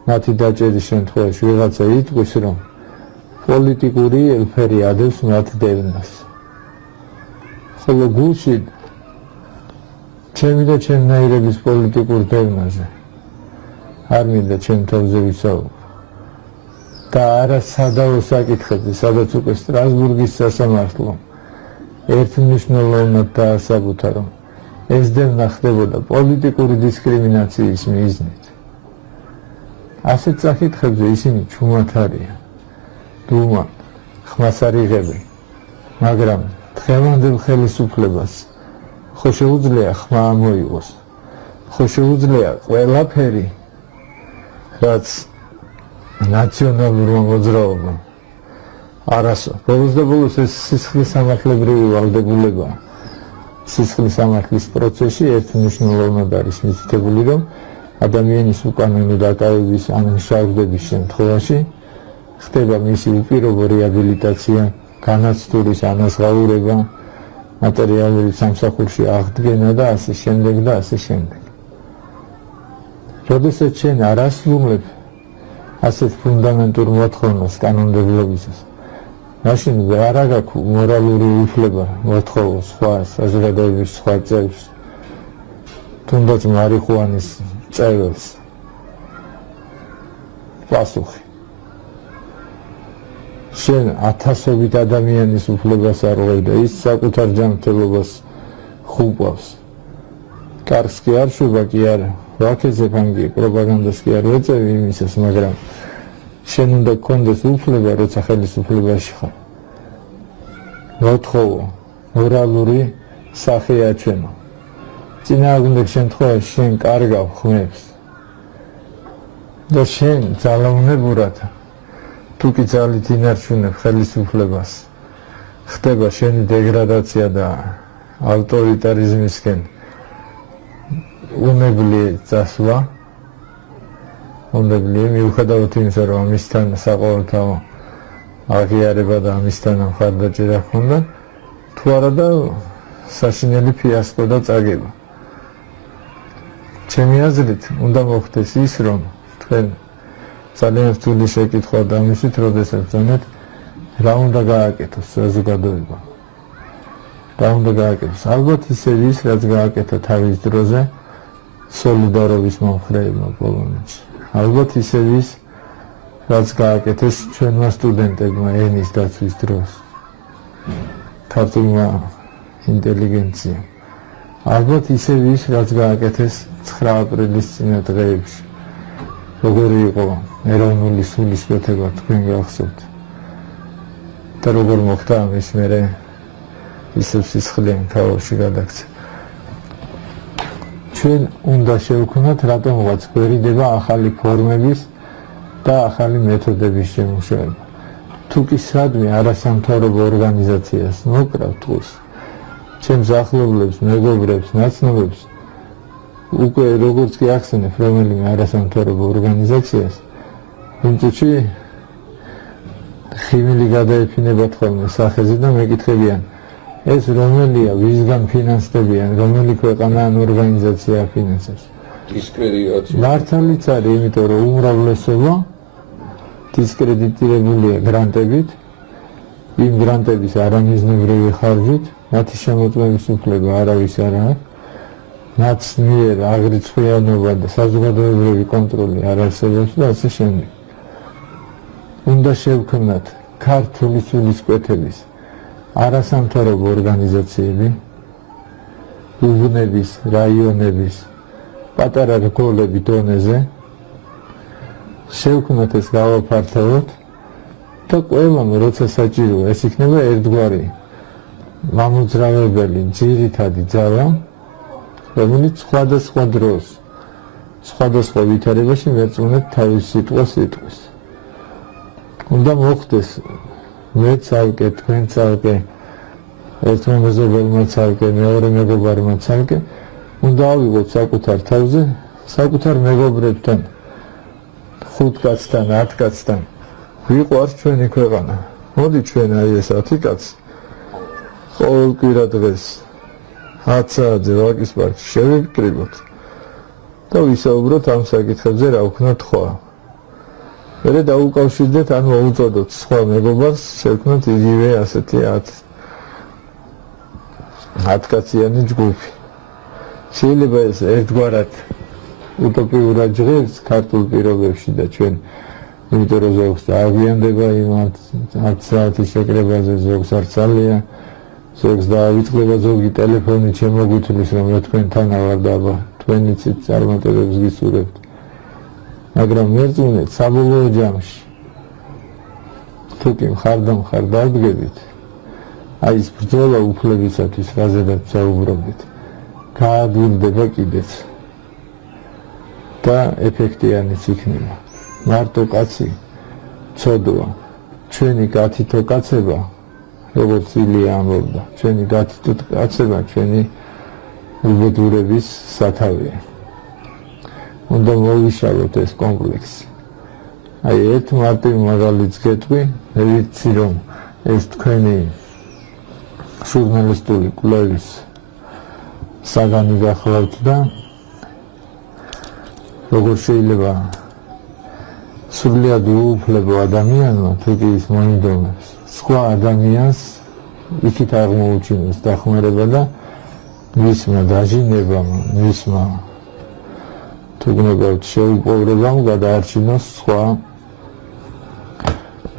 მათი დაჭერის შემთხვევაში ვიღაცა იტყვის რომ პოლიტიკური ელფერი ადევს მათ დევნას. ხოლო გულში ჩემი და ჩემნაირების პოლიტიკურ დევნაზე არ მინდა ჩემ თავზე ვისაუბრო. და არა სადავო საკითხებზე, სადაც უკვე სტრასბურგის სასამართლომ ერთმნიშვნელოვნად დაასაბუთა რომ ეს დევნა ხდებოდა პოლიტიკური დისკრიმინაციის მიზნით. ასეთ საკითხებზე ისინი ჩუმად არიან, დუმან, ხმას არ იღებენ, მაგრამ დღევანდელ ხელისუფლებას ხო შეუძლია ხმა ამოიღოს, ხო შეუძლია ყველაფერი, რაც ნაციონალურმა მოძრაობამ არასო. ბოლოს და ბოლოს ეს სისხლის სამართლებრივი ვალდებულება სისხლის სამართლის პროცესში ერთმნიშვნელოვნად არის მითითებული, რომ ადამიანის უკანონო დაკავების ან მშავდების შემთხვევაში ხდება მისი უპირობო რეაბილიტაცია, განაცდურის ანაზღაურება, მატერიალური სამსახურში აღდგენა და ასე შემდეგ და ასე შემდეგ. როდესაც შენ არ ასრულებ ასეთ ფუნდამენტურ მოთხოვნას კანონმდებლობისას, მაშინ არ აქვს მორალური უფლება მოთხოვო სხვა საზოგადოების სხვა წევრს, თუნდაც მარიხუანის წევრს პასუხი. შენ ათასობით ადამიანის უფლებას არ უღებ და ის საკუთარ ჯანმრთელობას ხუპავს. კარგს კი არ შვება, კი არა ვაქეზებ ამგი პროპაგანდას კი არ ვეწევი იმისას, მაგრამ შენ უნდა გქონდეს უფლება, როცა ხელისუფლებაში ხარ. მოთხოვო მორალური სახე აჩვენო. წინააღმდეგ შემთხვევაში შენ კარგავ ხმებს და შენ ძალაუნებურად თუ კი ძალით ინარჩუნებ ხელისუფლებას, ხდება შენი დეგრადაცია და ავტორიტარიზმისკენ უნებლიე წასვლა. უნებლიე მიუხედავად იმისა, რომ ამისთან საყოველთაო აღიარება და ამისთან მხარდაჭერა ჰქონდა, თუ არა და საშინელი ფიასკო და წაგება. ჩემი აზრით უნდა მოხდეს ის, რომ თქვენ ძალიან რთული შეკითხვა დამისვით, როდესაც ძანეთ რა უნდა გააკეთოს საზოგადოება. რა უნდა გააკეთოს? ალბათ ისე ის, რაც გააკეთა თავის დროზე სოლიდარობის მომხრეებმა პოლონეთში. ალბათ ისე ის, რაც გააკეთეს ჩვენმა სტუდენტებმა ენის დაცვის დროს, ქართულმა ინტელიგენციამ. ალბათ ისე ის, რაც გააკეთეს 9 აპრილის წინა დღეებში. როგორი იყო ეროვნული სულისკვეთება თქვენ გახსოვთ და როგორ მოხდა ამის მერე ისევ სისხლიან ქაოსში გადაქცევა. ჩვენ უნდა შევქმნათ რატომღაც გვერიდება ახალი ფორმების და ახალი მეთოდების შემუშავება. თუ კი სადმე არასამთავრობო ორგანიზაციას მოკრავთ ტყუს, ჩემს ახლობლებს, მეგობრებს, ნაცნობებს, უკვე როგორც კი ახსენებ რომელიმე არასამთავრობო ორგანიზაციას, უმწუჩი ხიმილი გადაეფინებათ ხოლმე სახეზე და მეკითხებიან, ეს რომელია, ვისგან ფინანსდებიან, რომელი ქვეყანა ან ორგანიზაცია ფინანსებს. დისკრედიტაცია. მართალიც არის, იმიტომ რომ უმრავლესობა დისკრედიტირებულია გრანტებით, იმ გრანტების არამიზნებრივი ხარჯით, მათი შემოწმების უფლება არავის არ აქვს. მათ მიერ აგრეთვეანობა და საზოგადოებრივი კონტროლი არ არსებობს და ასე შემდეგ. უნდა შევქმნათ ქართული სულისკვეთების არასამთავრობო ორგანიზაციები, უბნების, რაიონების, პატარა რგოლები დონეზე, შევქმნათ ეს გავაფართოვოთ და ყველამ როცა საჭიროა ეს იქნება ერთგვარი მამოძრავებელი ძირითადი ძალა, რომელიც სხვადასხვა დროს, სხვადასხვა ვითარებაში მერწმუნედ თავის სიტყვას იტყვის. უნდა მოხდეს მე ცალკე, თქვენ ცალკე, ერთმა მეზობელმა ცალკე, მეორე მეგობარმა ცალკე, უნდა ავიღოთ საკუთარ თავზე, საკუთარ მეგობრებთან, 5 კაცთან, 10 კაცთან, ვიყვარს ჩვენი ქვეყანა. მოდი ჩვენ აი ეს 10 კაცი ყოველ კვირა დღეს 10 საათზე ვაკის პარკში შევიკრიბოთ და ვისაუბროთ ამ საკითხებზე, რა ვქნა თქვა. მერე დაუკავშირდეთ, ან მოუწოდოთ სხვა მეგობარს, შევქმნათ იგივე ასეთი 10 კაციანი ჯგუფი. შეიძლება ეს ერთგვარად უტოპიურად ჟღერს ქართულ პირობებში და ჩვენ იმიტომ რომ ზოგს დააგვიანდება იმ 10 საათის შეკრებაზე, ზოგს არ ძალიან, ზოგს დაავიწყდება ზოგი ტელეფონით შემოგვითვლის, რომ მე თქვენთანა ვარ და თქვენიც წარმატებებს გისურვებთ. მაგრამ მერწმუნეთ, საბოლოო ჯამში თუ კი მხარ დადგებით, აი ეს ბრძოლა უფლებისათვის, რაზედაც საუბრობთ, გააგვირდება კიდეც და ეფექტიანიც იქნება. მარტო კაცი ცოდვა, ჩვენი გათითო კაცება, როგორც ილია ამბობდა, ჩვენი გათითო კაცება ჩვენი უბედურების სათავეა. უნდა მოვიშალოთ ეს კომპლექსი. აი ერთ მარტივ მაგალითს გეტყვი, ვიცი რომ ეს თქვენი ჟურნალისტური კვლევის საგანი გახლავთ და როგორ შეიძლება სრულიად უუფლებო ადამიანმა თუ კი ის მოინდომებს სხვა ადამიანს იქით აღმოუჩინოს დახმარება და მისმა დაჟინებამ, მისმა თუ გნებავთ შეუპოვრებამ გადაარჩინოს სხვა.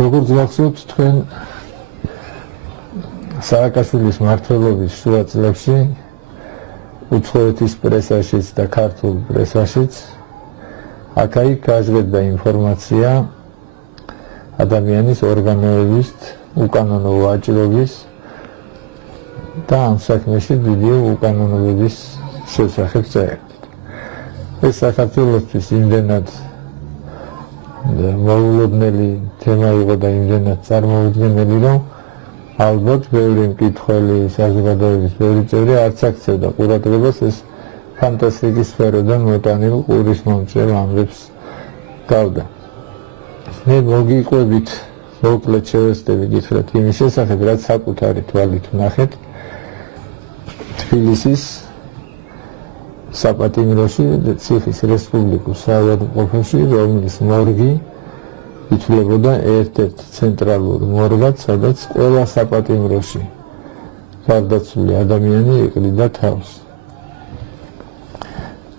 როგორც გახსოვთ თქვენ სააკაშვილის მმართველობის შუა წლებში უცხოეთის პრესაშიც და ქართულ პრესაშიც აქ-იქ გაჟღერდა ინფორმაცია ადამიანის ორგანოების უკანონო ვაჭრობის და ამ საქმეში დიდი უკანონოების შესახებ წერდით. ეს საქართველოსთვის იმდენად მოულოდნელი თემა იყო და იმდენად წარმოუდგენელი, რომ ალბათ ბევრი მკითხველი, საზოგადოების ბევრი წევრი არც აქცევდა ყურადღებას ეს ფანტასტიკის სფეროდან მოტანილ ყურის მომწვევ ამბებს გავდა. მე მოგიყვებით მოკლედ შევესწრები გითხრათ იმის შესახებ, რაც საკუთარი თვალით ვნახეთ თბილისის საპატიმროში და ციხის რესპუბლიკურ საავადმყოფოში, რომლის მორგი ითვლებოდა ერთ-ერთ ცენტრალურ მორგად, სადაც ყველა საპატიმროში გარდაცვლილი ადამიანი იყრიდა თავს.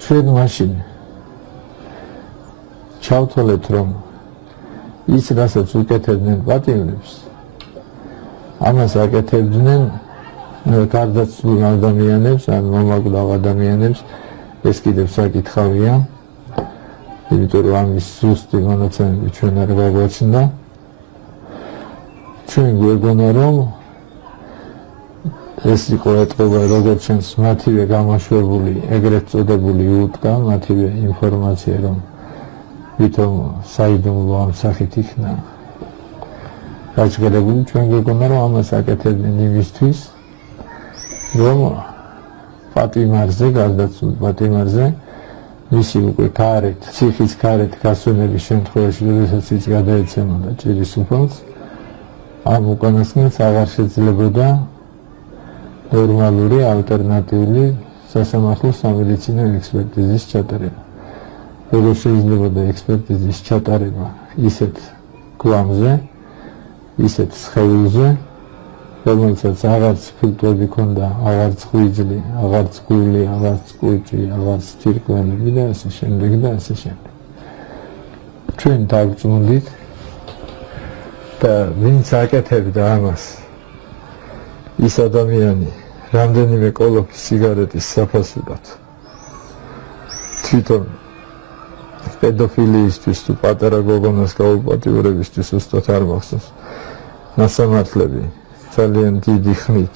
ჩვენ მაშინ ჩავთვალეთ, რომ ის რასაც უკეთებდნენ პატიმრებს, ამას აკეთებდნენ გარდაცვლილ ადამიანებს, ან მომაკვდავ ადამიანებს. ეს კიდევ საკითხავია, იმიტომ რომ ამის ზუსტი მონაცემები ჩვენ არ გაგვაჩნდა. ჩვენ გვეგონა, რომ ეს იყო ეტყობა, როგორც ჩვენს მათივე გამაშვებული, ეგრეთ წოდებული უტკა, მათივე ინფორმაცია, რომ ვითომ საიდუმლო ამ სახით იქნა გაჩერებული. ჩვენ გვეგონა, რომ ამას აკეთებდნენ იმისთვის, რომ პატიმარზე, გარდაცვლილ პატიმარზე, მისი უკვე ქარით, ციხის ქარით გასვენების შემთხვევაში, როდესაც ის გადაეცემოდა ჭირის უფალს, ამ უკანასკნელს აღარ შეძლებოდა ნორმალური ალტერნატიული სასამართლო სამედიცინო ექსპერტიზის ჩატარება. როგორ შეიძლება და ექსპერტიზის ჩატარება ისეთ გვამზე, ისეთ სხეულზე, რომელსაც აღარც ფილტვები ქონდა, აღარც ღვიძლი, აღარც გული, აღარც კუჭი, აღარც თირკმელები და ასე შემდეგ და ასე შემდეგ. ჩვენ დავწმუნდით და ვინც აკეთებდა ამას, ის ადამიანი რამდენიმე კოლოფი სიგარეტის საფასურად თვითონ პედოფილიისთვის თუ პატარა გოგონას გაუპატიურებისთვის უბრალოდ არ მახსოვს. მასამართლები ძალიან დიდი ხნით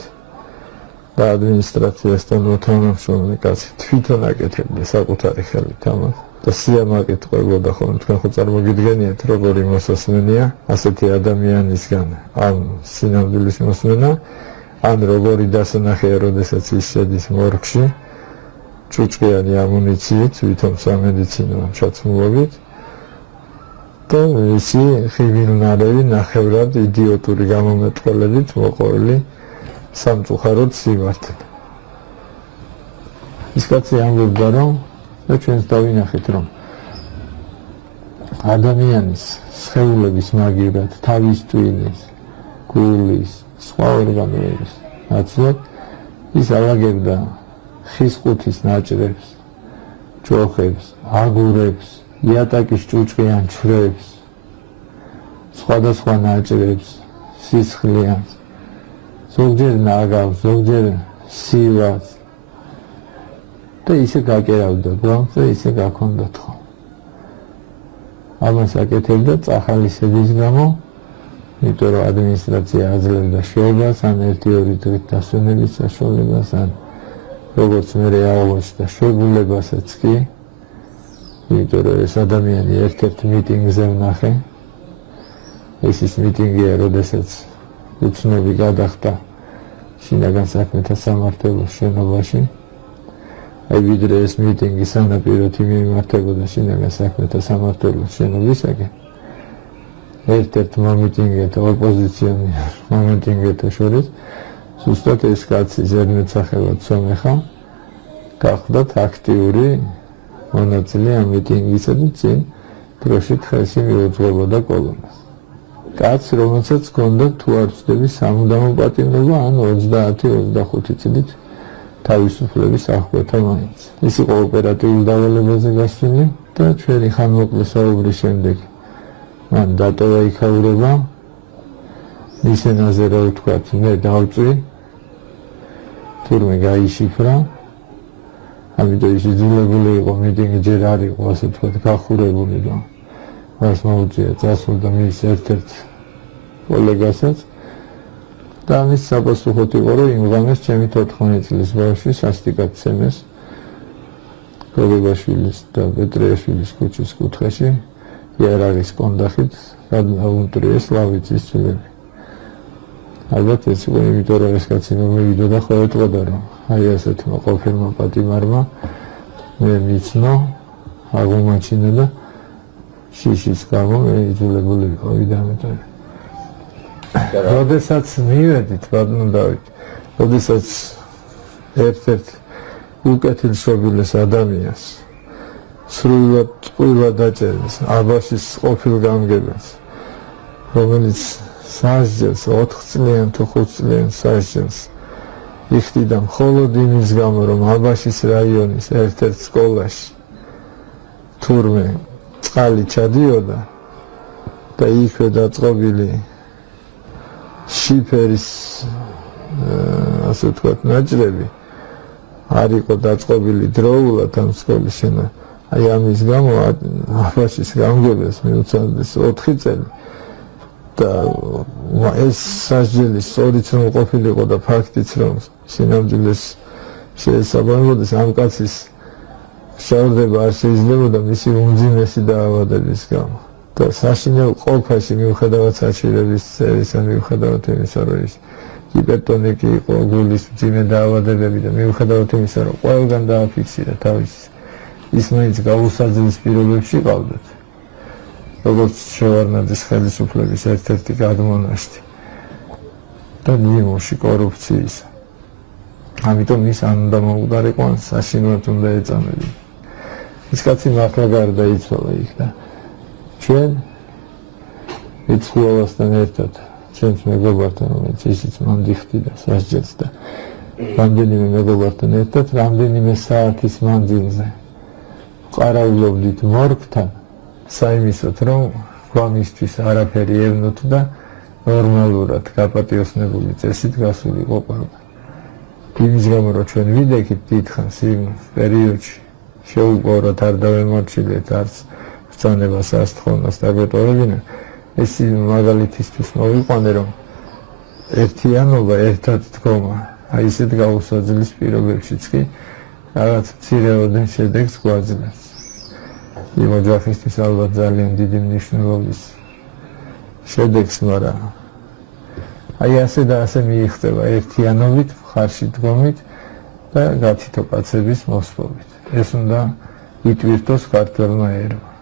და ადმინისტრაციასთან მოთამაშეობდნენ კაცი თვითონ აკეთებდა საკუთარი ხელით ამას და სიამაყით ყვებოდა ხოლმე. თქვენ ხო წარმოგიდგენიათ როგორი მოსასმენია ასეთი ადამიანისგან ამ სინამდვილის მოსმენა, ან როგორი დასანახია, როდესაც ის შედის მორგში ჭუჭყიანი ამუნიციით, ვითომ სამედიცინო ჩაცმულობით და ისი ხივილნარევი ნახევრად იდიოტური გამომეტყველებით მოყოლი სამწუხაროდ სიმართლე. ის კაცი ამბობდა, რომ და ჩვენს დავინახეთ, რომ ადამიანის სხეულების მაგივრად თავის ტვინის, გულის, სხვა ორგანოების ნაცვლად ის ალაგებდა ხის ყუთის ნაჭრებს, ჯოხებს, აგურებს, იატაკის ჭუჭყიან ჩვრებს, სხვადასხვა ნაჭრებს, სისხლიანს, ზოგჯერ ნაგავს, ზოგჯერ სივას და ისე გაკერავდა გვამს და ისე გაქონდა თხო. ამას აკეთებდა წახალისების გამო, იმიტომ რომ ადმინისტრაცია აძლევდა შვებას, ან 1-2 დღით დასვენების საშუალებას, ან როგორც მე აღნიშნე შვებულებასაც კი, იმიტომ რომ ეს ადამიანი ერთ-ერთ მიტინგზე ვნახე. ეს ის მიტინგია, როდესაც უცნობი გადახდა შინაგან საქმეთა სამმართველოს შენობაში. აი ვიდრე ეს მიტინგი სანაპიროთი მიმართებოდა შინაგან საქმეთა სამმართველოს შენობისაკენ, ერთ-ერთმა მიტინგეთა ოპოზიციონერ მომენტინგეთა შორის ზუსტად ეს კაცი ზედმეტსახელად სომეხა გახდათ აქტიური მონაწილე ამ მიტინგისა და წინ დროში ხელში მიუძღვებოდა კოლონას. კაც, რომელსაც ჰქონდა თუ არ ვცდები სამუდამო პატიმრობა, ან 30-25 წლით თავისუფლების აღკვეთა მაინც. ის იყო ოპერატიულ დავალებაზე გასული და ჩვენი ხანმოკლე საუბრის შემდეგ მან დატოვა იქაურება. მის ენაზე რა ვთქვათ, მე დავწვი, თურმე გაიშიფრა, ამიტომ ის იძულებული იყო მიტინგი ჯერ არ იყო ასე ვთქვათ გახურებული და მას მოუწია წასულდა მის ერთ-ერთ კოლეგასაც და ამის საპასუხოდ იყო, რომ იმ ღამეს ჩემი 14 წლის ბავშვი სასტიკად ცემეს გოგებაშვილის და პეტრიაშვილის ქუჩის კუთხეში იარაღის კონდახით გადაუნტრიეს ლავიცის ცულები. ალბათ ეს იყო იმიტომ, რომ ეს კაცი მომივიდა და ხო ეტყოდა, რომ აი ასეთმა ყოფილმა პატიმარმა მე მიცნო, აღმოჩინა და შიშის გამო მე იძულებული ვიყავი ამიტომ. როდესაც მივედით, ბატონო დავით, როდესაც ერთ-ერთ უკეთილშობილეს ადამიანს სრულად ტყუილად დაჭერეს აბაშის ყოფილ გამგებას, რომელიც სასჯელს 4 წლიან თუ 5 წლიან სასჯელს იხდიდა მხოლოდ იმის გამო, რომ აბაშის რაიონის ერთ-ერთ სკოლაში თურმე წყალი ჩადიოდა და იქვე დაწყობილი შიფერის ასე ვთქვათ ნაჭრები არ იყო დაწყობილი დროულად ამ სკოლის შენა. აი ამის გამო აბაშის გამგებას მიუწევდეს 4 წელი და ეს სასჯელის სწორიც რომ ყოფილიყო და ფაქტიც რომ სინამდვილეს შეესაბამებოდეს ამ კაცის შაურდება არ შეიძლებოდა მისი უმძიმესი დაავადების გამო და საშინელ ყოფაში მიუხედავად საჭიროების წერისა, მიუხედავად იმისა, რომ ის ჰიპერტონიკი იყო, გულის მძიმე დაავადებები და მიუხედავად იმისა, რომ ყველგან დააფიქსირა თავის ის მაინც გაუსაძლის პირობებში ყავდათ, როგორც შევარნაძის ხელისუფლების ერთ-ერთი გადმონაშთი და ნიმუში კორუფციის. ამიტომ ის ან უნდა მოუყარიყო, ან საშინოდ უნდა ეწამებინა. ის კაცი მართლა გარდაიცვალა იქ და ჩვენ იცხოვასთან ერთად ჩვენს მეგობართან, რომელიც ისიც მან დიხტიდა სასჯელს და რამდენიმე მეგობართან ერთად რამდენიმე საათის მანძილზე ყარაულობდით მორგთან საიმისოთ, რომ გვამისთვის არაფერი ევნოთ და ნორმალურად გაპატიოსნებული წესით გასულიყო ყველგან. იმის გამო, რომ ჩვენ ვიდექით დიდხანს იმ პერიოდში შეუპოვროთ, არ დავემორჩილეთ არც ბრძანებას, არც თხოვნას დაგვეტოვებინა, ეს მაგალითისთვის მოვიყვანე, რომ ერთიანობა, ერთად დგომა, აი ესეთ გაუსაძლის პირობებშიც კი რაღაც მცირეოდენ შედეგს გვაძლევს. იმ ოჯახისთვის ალბათ ძალიან დიდი მნიშვნელობის შედეგს, მაგრამ აი ასე და ასე მიიღწევა ერთიანობით, მხარში დგომით და გათითო კაცების მოსპობით. ეს უნდა იტვირთოს ქართველმა ერმა.